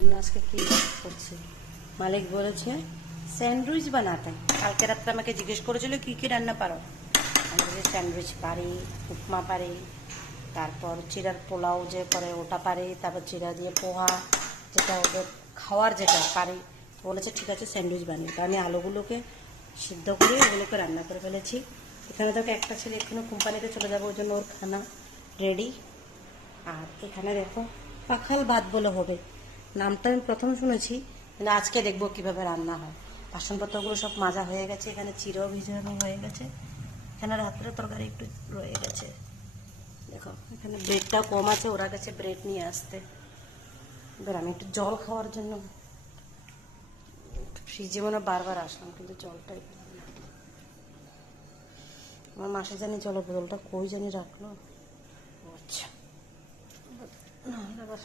আজকে কি করছি, মালিক বলেছে স্যান্ডউইচ বানাতে। কালকে রাত্রে আমাকে জিজ্ঞেস করেছিল কি কি রান্না পারো। আমি বলেছি স্যান্ডউইচ পারি, উপমা পারি, তারপর চিড়ার পোলাও যে করে ওটা পারি, তারপর চিড়া দিয়ে পোহা যেটা ওদের খাওয়ার যেটা পারি। বলেছে ঠিক আছে স্যান্ডউইচ বানিয়ে। তো আমি আলুগুলোকে সিদ্ধ করে ওগুলোকে রান্না করে ফেলেছি। এখানে তোকে একটা ছেলে এক্ষুনি কোম্পানিতে চলে যাবো, ওই জন্য ওর খানা রেডি। আর এখানে দেখো পাখাল ভাত বলে হবে, নামটা আমি প্রথম শুনেছি, কিন্তু আজকে দেখবো কিভাবে রান্না হয়। বাসনপত্রগুলো সব মাজা হয়ে গেছে, এখানে চিড়াও ভিজানো হয়ে গেছে, এখানে রাত্রে তরকারি একটু রয়ে গেছে। দেখো এখানে ব্রেডটাও কম আছে, ওরা গেছে ব্রেড নিয়ে আসতে। এবার আমি একটু জল খাওয়ার জন্য ফ্রিজে মনে বারবার আসলাম, কিন্তু জলটাই পেলাম না। আমার মাসে জানি জলের বোতলটা কই জানি রাখলো। আচ্ছা, না আবার